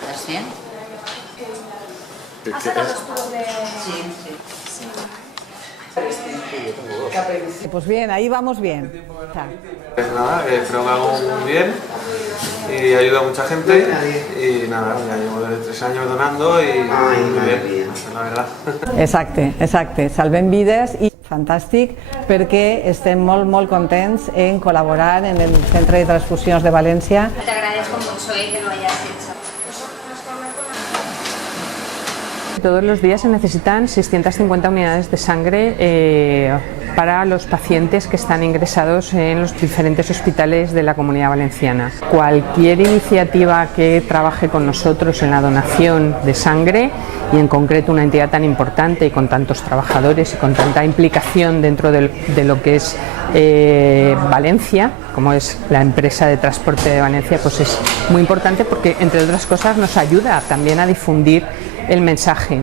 ¿Estás bien? ¿Has sacado los puros de...? Sí. Pues bien, ahí vamos bien. Pues nada, creo que hago muy bien y ayuda a mucha gente y nada, ya llevo desde 3 años donando y muy bien, la verdad. Exacte. Salvem vides i fantàstic perquè estem molt contents en col·laborar en el Centre de Transfusions de València. Te agradezco mucho que lo hayas hecho. Todos los días se necesitan 650 unidades de sangre para los pacientes que están ingresados en los diferentes hospitales de la Comunidad Valenciana. Cualquier iniciativa que trabaje con nosotros en la donación de sangre, y en concreto una entidad tan importante y con tantos trabajadores y con tanta implicación dentro de lo que es Valencia, como es la empresa de transporte de Valencia, pues es muy importante porque, entre otras cosas, nos ayuda también a difundir el mensaje.